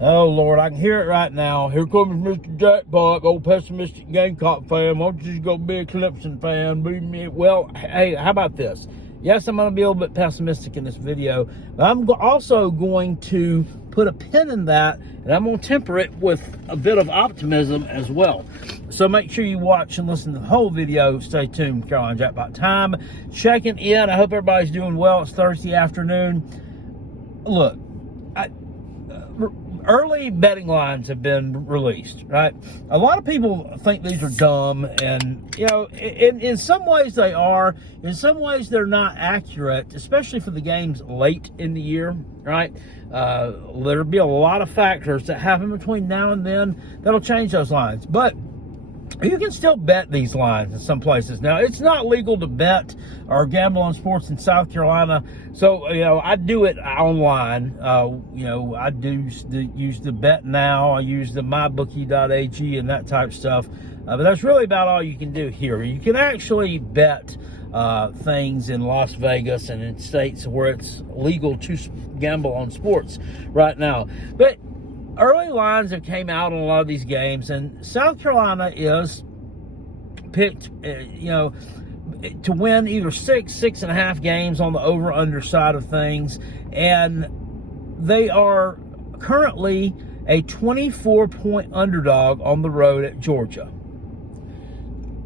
Oh, Lord, I can hear it right now. Here comes Mr. Jackpot, old pessimistic Gamecock fan. Why don't you just go be a Clemson fan? Well, hey, how about this? Yes, I'm going to be a little bit pessimistic in this video, but I'm also going to put a pin in that, and I'm going to temper it with a bit of optimism as well. So make sure you watch and listen to the whole video. Stay tuned. Carolina Jackpot time. Checking in. I hope everybody's doing well. It's Thursday afternoon. Look, early betting lines have been released, right? A lot of people think these are dumb, and, you know, in some ways they are. In some ways they're not accurate, especially for the games late in the year, right? There'll be a lot of factors that happen between now and then that'll change those lines. But you can still bet these lines in some places. Now, it's not legal to bet or gamble on sports in South Carolina. So, you know, I do it online. You know, I do use the Bet Now. I use the mybookie.ag and that type of stuff. But that's really about all you can do here. You can actually bet things in Las Vegas and in states where it's legal to gamble on sports right now. But early lines have came out on a lot of these games, and South Carolina is picked, you know, to win either 6.5 games on the over-under side of things, and they are currently a 24-point underdog on the road at Georgia.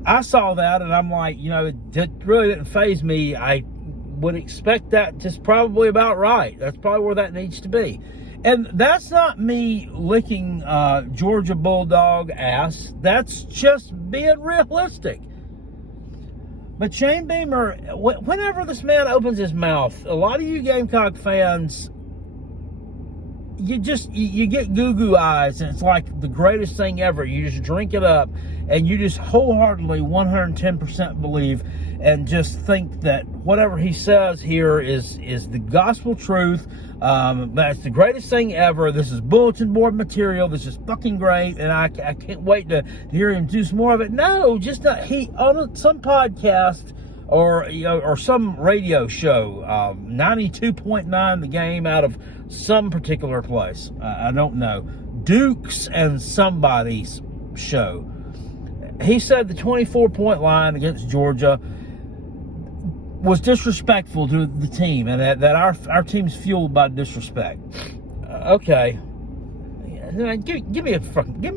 I saw that, and I'm like, you know, it really didn't faze me. I would expect that to probably about right. That's probably where that needs to be. And that's not me licking Georgia Bulldog ass. That's just being realistic. But Shane Beamer, whenever this man opens his mouth, a lot of you Gamecock fans, you get goo-goo eyes, and it's like the greatest thing ever. You just drink it up, and you just wholeheartedly 110% believe and just think that whatever he says here is the gospel truth. That's the greatest thing ever. This is bulletin board material. This is fucking great, and I can't wait to hear him do some more of it. No, just not. He on some podcast or, you know, or some radio show, 92.9 The Game out of some particular place. I don't know. Duke's and somebody's show. He said the 24-point line against Georgia was disrespectful to the team, and that our team's fueled by disrespect. Okay, give me a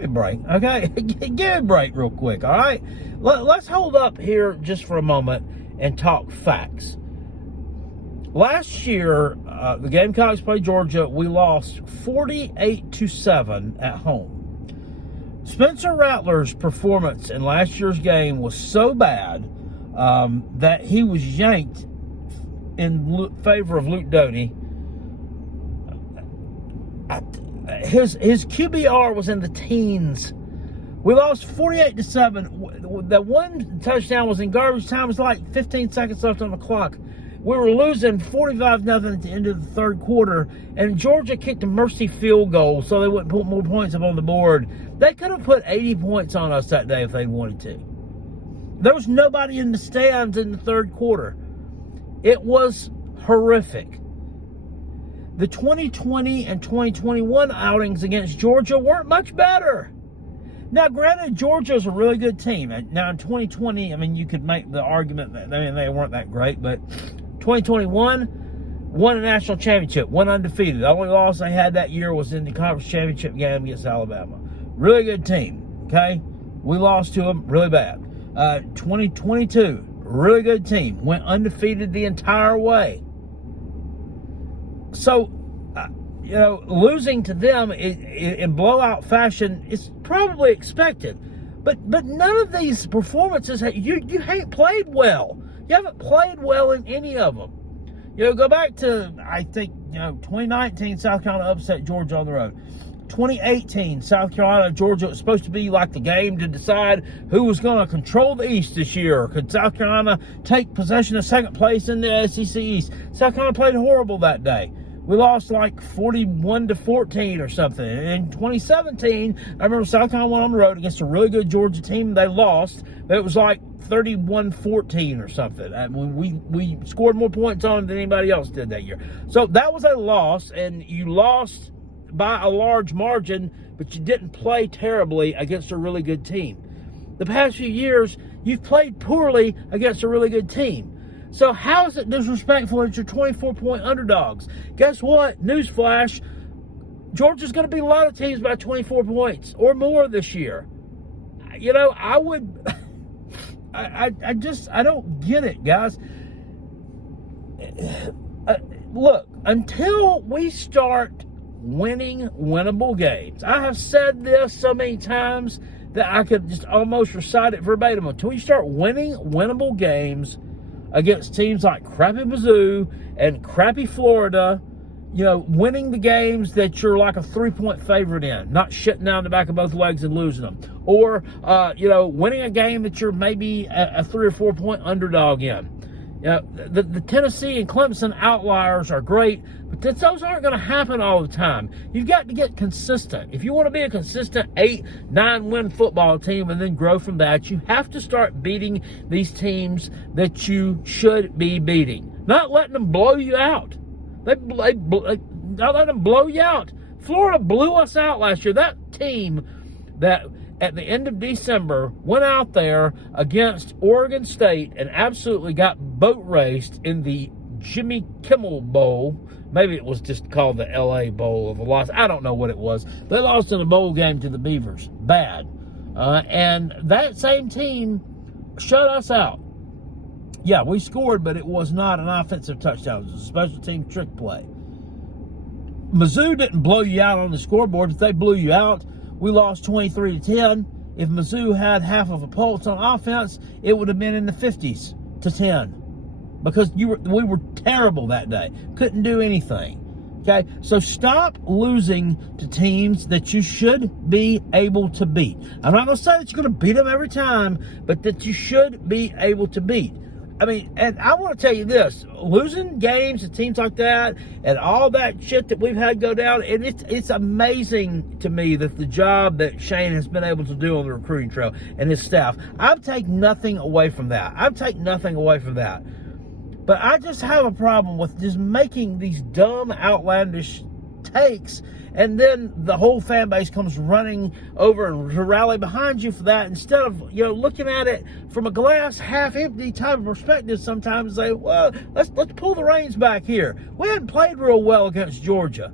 break, okay? Give me a break real quick, all right? Let's hold up here just for a moment and talk facts. Last year, the Gamecocks played Georgia. We lost 48-7 at home. Spencer Rattler's performance in last year's game was so bad that he was yanked in favor of Luke Doty. His QBR was in the teens. We lost 48-7. That one touchdown was in garbage time. It was like 15 seconds left on the clock. We were losing 45-0 at the end of the third quarter, and Georgia kicked a mercy field goal so they wouldn't put more points up on the board. They could have put 80 points on us that day if they'd wanted to. There was nobody in the stands in the third quarter. It was horrific. The 2020 and 2021 outings against Georgia weren't much better. Now, granted, Georgia's a really good team. Now, in 2020, I mean, you could make the argument that they weren't that great, but 2021 won a national championship, went undefeated. The only loss they had that year was in the conference championship game against Alabama. Really good team, okay? We lost to them really bad. 2022, really good team. Went undefeated the entire way. So, you know, losing to them in blowout fashion is probably expected. But none of these performances, you haven't played well. You haven't played well in any of them. You know, go back to, I think, 2019, South Carolina upset Georgia on the road. 2018, South Carolina, Georgia was supposed to be like the game to decide who was going to control the East this year. Could South Carolina take possession of second place in the SEC East? South Carolina played horrible that day. We lost like 41-14 or something. In 2017, I remember South Carolina went on the road against a really good Georgia team. They lost, but it was like 31-14 or something. I mean, we scored more points on them than anybody else did that year. So that was a loss, and you lost by a large margin, but you didn't play terribly against a really good team. The past few years, you've played poorly against a really good team. So how is it disrespectful that you're 24-point underdogs? Guess what? Newsflash, Georgia's going to beat a lot of teams by 24 points or more this year. You know, I would... I don't get it, guys. Look, until we start winning winnable games, I have said this so many times that I could just almost recite it verbatim. Until we start winning winnable games against teams like crappy Mizzou and crappy Florida, you know, winning the games that you're like a 3-point favorite in, not shitting down the back of both legs and losing them. Or, you know, winning a game that you're maybe a 3 or 4 point underdog in. You know, the Tennessee and Clemson outliers are great, but those aren't going to happen all the time. You've got to get consistent. If you want to be a consistent 8-9 win football team and then grow from that, you have to start beating these teams that you should be beating. Not letting them blow you out. Not letting them blow you out. Florida blew us out last year. That team that at the end of December went out there against Oregon State and absolutely got boat raced in the Jimmy Kimmel Bowl. Maybe it was just called the LA Bowl of a loss. I don't know what it was. They lost in a bowl game to the Beavers. Bad. And that same team shut us out. Yeah, we scored, but it was not an offensive touchdown. It was a special team trick play. Mizzou didn't blow you out on the scoreboard. If they blew you out, we lost 23-10. If Mizzou had half of a pulse on offense, it would have been in the 50s to 10. Because we were terrible that day. Couldn't do anything. Okay? So stop losing to teams that you should be able to beat. I'm not going to say that you're going to beat them every time, but that you should be able to beat. I mean, and I want to tell you this, losing games to teams like that and all that shit that we've had go down, and it's amazing to me that the job that Shane has been able to do on the recruiting trail and his staff, I've taken nothing away from that. But I just have a problem with just making these dumb, outlandish takes, and then the whole fan base comes running over and to rally behind you for that, instead of, you know, looking at it from a glass half empty type of perspective sometimes, say, well, let's pull the reins back here. We hadn't played real well against Georgia,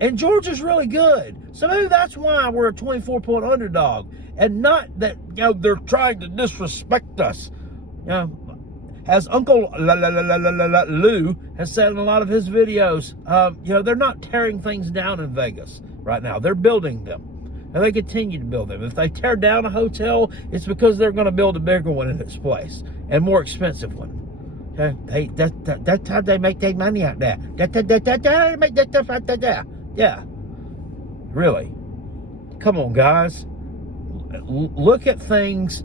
and Georgia's really good, so maybe that's why we're a 24-point underdog, and not that, you know, they're trying to disrespect us. You know, as Uncle Lou has said in a lot of his videos, you know, they're not tearing things down in Vegas right now. They're building them. And they continue to build them. If they tear down a hotel, it's because they're going to build a bigger one in its place. And more expensive one. Okay? That's how they make their money out there. They make that stuff out there. Yeah. Really. Come on, guys. Look at things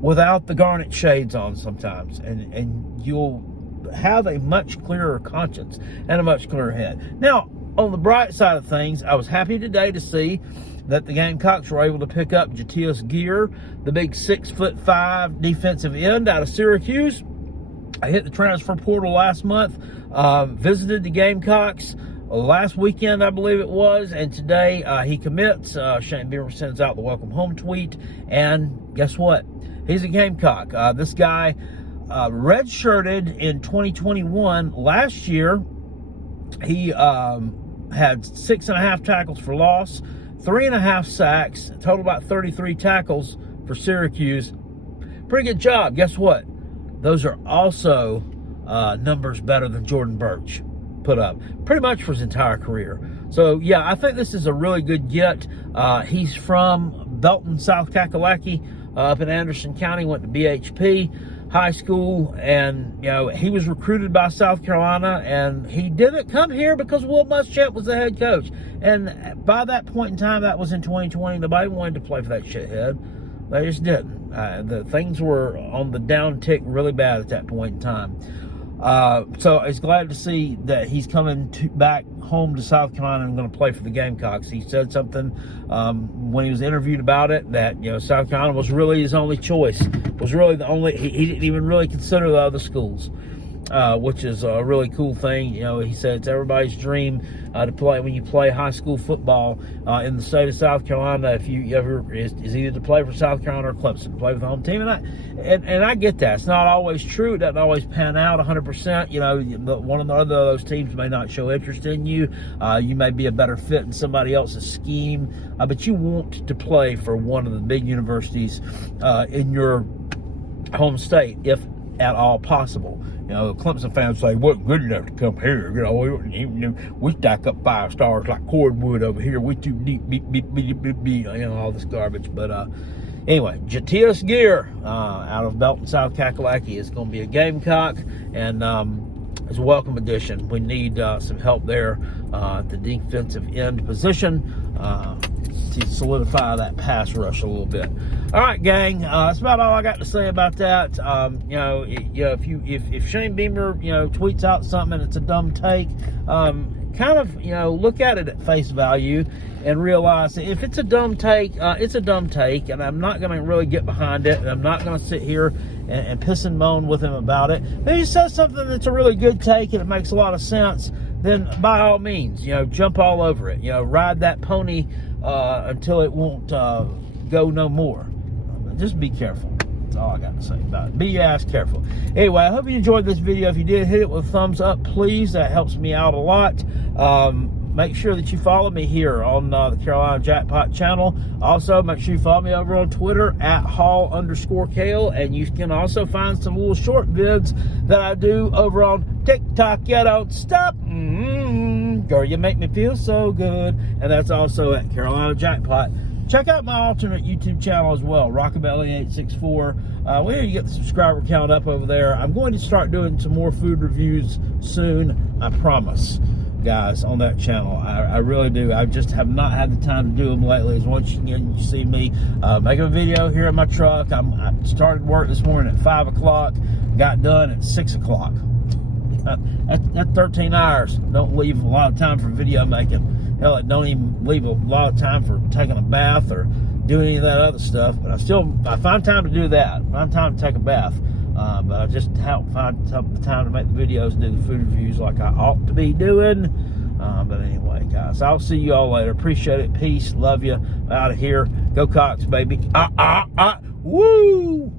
without the garnet shades on sometimes, and you'll have a much clearer conscience and a much clearer head. Now, on the bright side of things, I was happy today to see that the Gamecocks were able to pick up Jatius Gear, the big 6'5" defensive end out of Syracuse. I hit the transfer portal last month, visited the Gamecocks last weekend, I believe it was, and today he commits. Shane Beamer sends out the welcome home tweet, and guess what? He's a Gamecock. This guy redshirted in 2021. Last year, he had 6.5 tackles for loss, 3.5 sacks, total about 33 tackles for Syracuse. Pretty good job. Guess what? Those are also numbers better than Jordan Birch put up pretty much for his entire career. So, yeah, I think this is a really good get. He's from Belton, South Kakalaki, up in Anderson County, went to BHP High School, and, you know, he was recruited by South Carolina, and he didn't come here because Will Muschamp was the head coach. And by that point in time, that was in 2020, nobody wanted to play for that shithead. They just didn't. The things were on the downtick really bad at that point in time. So I was glad to see that he's coming back home to South Carolina and going to play for the Gamecocks. He said something when he was interviewed about it, that, you know, South Carolina was really his only choice. Was really the only, he didn't even really consider the other schools. which is a really cool thing. You know, he said it's everybody's dream to play when you play high school football in the state of South Carolina. If you ever is either to play for South Carolina or Clemson, to play with the home team, and I get that. It's not always true. It doesn't always pan out 100%. You know, one of the other those teams may not show interest in you. You may be a better fit in somebody else's scheme, but you want to play for one of the big universities in your home state, if at all possible. You know, Clemson fans say, wasn't good enough to come here. You know, we stack up 5 stars like cordwood over here. We too deep, you know, all this garbage. But anyway, Jatius Gear out of Belton, South Kakalaki is going to be a Gamecock, and it's a welcome addition. We need some help there at the defensive end position to solidify that pass rush a little bit. All right, gang. That's about all I got to say about that. You know, if Shane Beamer, you know, tweets out something and it's a dumb take, kind of, you know, look at it at face value and realize that if it's a dumb take, it's a dumb take, and I'm not going to really get behind it, and I'm not going to sit here and piss and moan with him about it. If he says something that's a really good take and it makes a lot of sense, then by all means, you know, jump all over it. You know, ride that pony until it won't go no more. Just be careful. That's all I got to say about it. Be your ass careful. Anyway, I hope you enjoyed this video. If you did, hit it with a thumbs up, please. That helps me out a lot. Make sure that you follow me here on the Carolina Jackpot channel. Also, make sure you follow me over on Twitter at Hall_Kale. And you can also find some little short vids that I do over on TikTok. You don't stop. Girl, you make me feel so good. And that's also at Carolina Jackpot. Check out my alternate YouTube channel as well, Rockabilly864. We need to get the subscriber count up over there. I'm going to start doing some more food reviews soon, I promise, guys, on that channel. I really do. I just have not had the time to do them lately. As once you see me making a video here in my truck. I started work this morning at 5 o'clock, got done at 6 o'clock. That's 13 hours. Don't leave a lot of time for video making. Hell, it don't even leave a lot of time for taking a bath or doing any of that other stuff. But I find time to do that. I find time to take a bath. But I just haven't found the time to make the videos, do the food reviews like I ought to be doing. But anyway, guys, I'll see you all later. Appreciate it. Peace. Love you. Out of here. Go Cox, baby. Woo!